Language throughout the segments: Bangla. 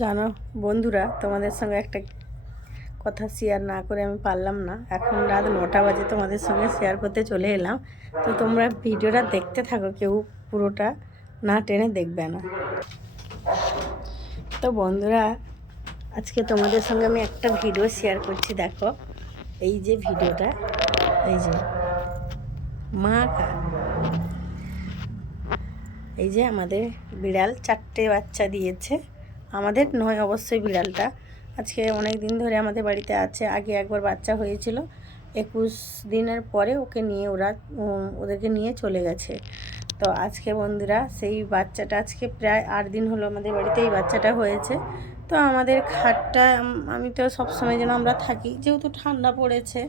জানো বন্ধুরা, তোমাদের সঙ্গে একটা কথা শেয়ার না করে আমি পারলাম না। এখন রাত 9টা বাজে, তোমাদের সঙ্গে শেয়ার করতে চলে এলাম। তো তোমরা ভিডিওটা দেখতে থাকো, কেউ পুরোটা না টেনে দেখবে না। তো বন্ধুরা, আজকে তোমাদের সঙ্গে আমি একটা ভিডিও শেয়ার করছি। দেখো এই যে ভিডিওটা, এই যে মা এই যে আমাদের বিড়াল 4টে বাচ্চা দিয়েছে। আমাদের নয় অবশ্যই, বিড়ালটা আজকে অনেক দিন ধরে আমাদের বাড়িতে আছে। আগে একবার বাচ্চা হয়েছিল, 21 দিনের পরে ওকে নিয়ে ওদেরকে নিয়ে চলে গেছে। তো আজকে বন্ধুরা সেই বাচ্চাটা, আজকে প্রায় 8 দিন হলো আমাদের বাড়িতে এই বাচ্চাটা হয়েছে। তো আমাদের খাটটা, আমি তো সবসময় যেন আমরা থাকি, যেহেতু ঠান্ডা পড়েছে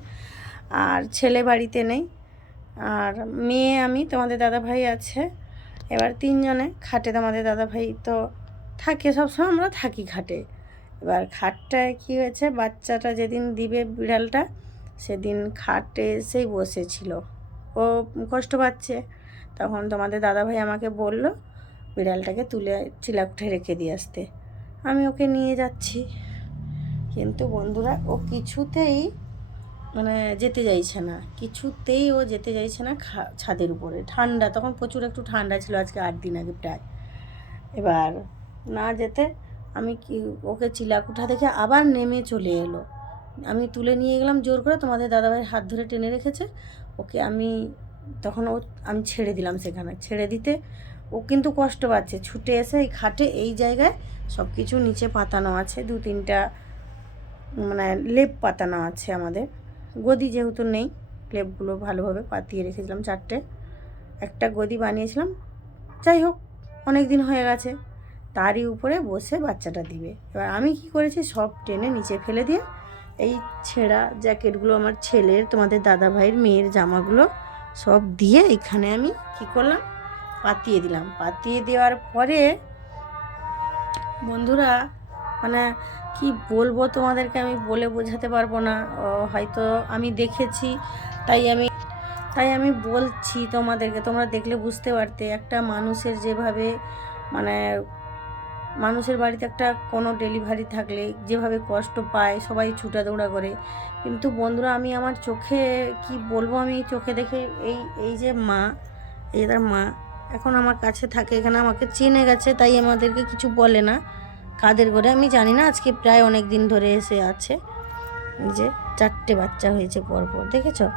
আর ছেলে বাড়িতে নেই, আর মেয়ে আমি, তোমাদের দাদাভাই আছে। এবার 3জনে খাটে, তোমাদের দাদাভাই তো থাকে, সবসময় আমরা থাকি খাটে। এবার খাটটায় কী হয়েছে, বাচ্চাটা যেদিন দিবে বিড়ালটা, সেদিন খাটে এসেই বসেছিল, ও কষ্ট পাচ্ছে। তখন তোমাদের দাদাভাই আমাকে বলল বিড়ালটাকে তুলে চিলাকুঠে রেখে দিয়ে আসতে। আমি ওকে নিয়ে যাচ্ছি, কিন্তু বন্ধুরা ও কিছুতেই যেতে চাইছে না, কিছুতেই ও যেতে চাইছে না ছাদের উপরে। ঠান্ডা তখন প্রচুর, একটু ঠান্ডা ছিল আজকে 8 দিন আগে প্রায়। এবার না যেতে আমি ওকে চিলাকুঠা দেখে আবার নেমে চলে এলো। আমি তুলে নিয়ে গেলাম জোর করে, তোমাদের দাদাভাইয়ের হাত ধরে টেনে রেখেছে ওকে। তখন আমি ছেড়ে দিলাম, সেখানে ছেড়ে দিতে ও কিন্তু কষ্ট পাচ্ছে। ছুটে এসে এই খাটে এই জায়গায় সব কিছু নিচে পাতানো আছে, 2-3টা লেপ পাতানো আছে। আমাদের গদি যেহেতু নেই, লেপগুলো ভালোভাবে পাতিয়ে রেখেছিলাম 4টে, একটা গদি বানিয়েছিলাম। যাই হোক, অনেক দিন হয়ে গেছে, তারই উপরে বসে বাচ্চাটা দিবে। এবার আমি কি করেছি, সব টেনে নিচে ফেলে দিয়ে এই ছেঁড়া জ্যাকেটগুলো, আমার ছেলের, তোমাদের দাদাভাইয়ের মেয়ের জামাগুলো সব দিয়ে এখানে আমি কি করলাম, পাতিয়ে দিলাম। পাতিয়ে দেওয়ার পরে বন্ধুরা, কি বলবো তোমাদেরকে, আমি বলে বোঝাতে পারবো না। হয়তো আমি দেখেছি, তাই আমি বলছি তোমাদেরকে, তোমরা দেখলে বুঝতে পারতে। একটা মানুষের যেভাবে মানে মানুষের বাড়িতে একটা কোনো ডেলিভারি থাকলে যেভাবে কষ্ট পায়, সবাই ছুটা দৌড়া করে। কিন্তু বন্ধুরা, আমি আমার চোখে কি বলবো, আমি চোখে দেখে এই যে মা, এই তার মা এখন আমার কাছে থাকে, এখানে আমাকে চেনে গেছে, তাই আমাদেরকে কিছু বলে না। কাদের করে আমি জানি না, আজকে প্রায় অনেক দিন ধরে এসে আছে। এই যে 4টে বাচ্চা হয়েছে পরপর, দেখেছো?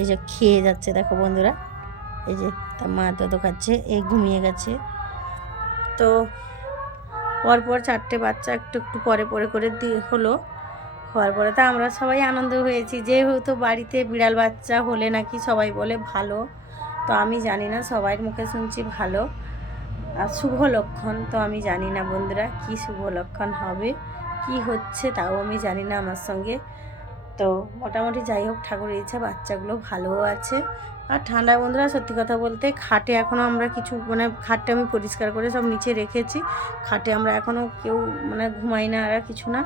এই যে খেয়ে যাচ্ছে, দেখো বন্ধুরা, এই যে তার মা তো খাচ্ছে, এই ঘুমিয়ে গেছে। তো পরপর 4টে বাচ্চা একটু একটু পরে পরে করে হলো। হওয়ার পরে তো আমরা সবাই আনন্দ হয়েছি, যেহেতু বাড়িতে বিড়াল বাচ্চা হলে নাকি সবাই বলে ভালো। তো আমি জানি না, সবার মুখে শুনছি ভালো আর শুভ লক্ষণ। তো আমি জানি না বন্ধুরা কি শুভ লক্ষণ হবে, কি হচ্ছে তাও আমি জানি না আমার সঙ্গে। তো মোটামুটি যাই হোক, ঠাকুরের ইচ্ছা বাচ্চাগুলো ভালোও আছে। আর ঠান্ডা বন্ধুরা, সত্যি কথা বলতে খাটে এখনও আমরা কিছু খাটটা আমি পরিষ্কার করে সব নিচে রেখেছি। খাটে আমরা এখনও কেউ ঘুমাই না, আর কিছু না।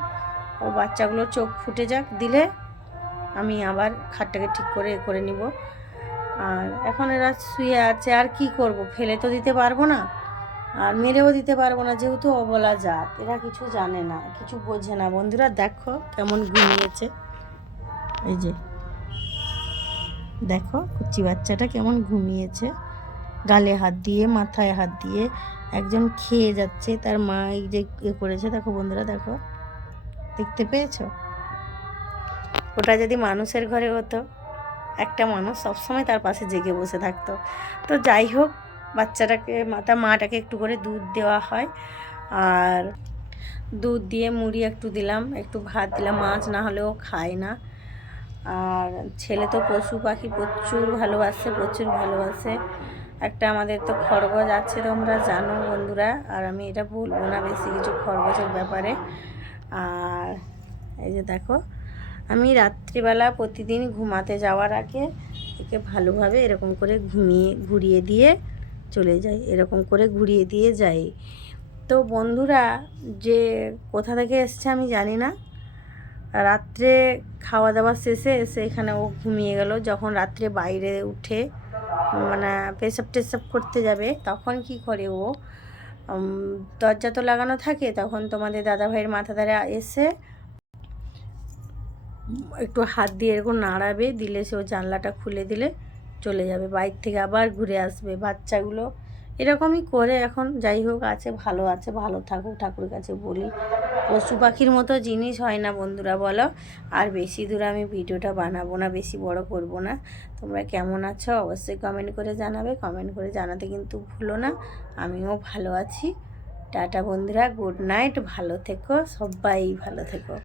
ও বাচ্চাগুলো চোখ ফুটে যাক, দিলে আমি আবার খাটটাকে ঠিক করে করে নিব। আর এখন এরা শুয়ে আছে, আর কি করব, ফেলে তো দিতে পারবো না, আর মেরেও দিতে পারবো না, যেহেতু অবলা জাত, এরা কিছু জানে না, কিছু বোঝে না। বন্ধুরা দেখো কেমন ঘুমিয়েছে, এই যে দেখো কুচি বাচ্চাটা কেমন ঘুমিয়েছে, গালে হাত দিয়ে, মাথায় হাত দিয়ে। একজন খেয়ে যাচ্ছে, তার মা এই যে করেছে, দেখো বন্ধুরা, দেখো, দেখতে পেয়েছো? ওটা যদি মানুষের ঘরে হতো, একটা মানুষ সবসময় তার পাশে জেগে বসে থাকতো। তো যাই হোক, বাচ্চাটাকে মাটাকে একটু করে দুধ দেওয়া হয়, আর দুধ দিয়ে মুড়ি একটু দিলাম, একটু ভাত দিলাম, মাছ না হলেও খায় না। আর ছেলে তো পশু পাখি প্রচুর ভালোবাসে। একটা আমাদের তো খরগোশ আছে, তোমরা জানো বন্ধুরা, আর আমি এটা বলবো না বেশি কিছু খরগোশের ব্যাপারে। আর এই যে দেখো, আমি রাত্রিবেলা প্রতিদিন ঘুমাতে যাওয়ার আগে একে ভালোভাবে এরকম করে ঘুরিয়ে দিয়ে চলে যাই, এরকম করে ঘুরিয়ে দিয়ে যাই। তো বন্ধুরা, যে কোথা থেকে এসছে আমি জানি না, রাত্রে খাওয়া দাওয়া শেষে এসে এখানে ও ঘুমিয়ে গেল। যখন রাত্রে বাইরে উঠে পেশাব টেশাব করতে যাবে, তখন কি করে ও দরজা তো লাগানো থাকে, তখন তোমাদের দাদাভাইয়ের মাথা ধারে এসে একটু হাত দিয়ে এরকম নাড়াবে, দিলে সে ও জানলাটা খুলে দিলে চলে যাবে, বাইর থেকে আবার ঘুরে আসবে। বাচ্চাগুলো এরকমই করে এখন, যাই হোক আছে, ভালো আছে, ভালো থাকুক ঠাকুর কাছে বলি। পশু পাখির মতো জিনিস হয় না বন্ধুরা, বলো। আর বেশি দূর আমি ভিডিওটা বানাবো না, বেশি বড় করব না। তোমরা কেমন আছো অবশ্যই কমেন্ট করে জানাবে, কমেন্ট করে জানাতে কিন্তু ভুলো না। আমিও ভালো আছি। টাটা বন্ধুরা, গুড নাইট, ভালো থেকো, সবাই ভালো থেকো।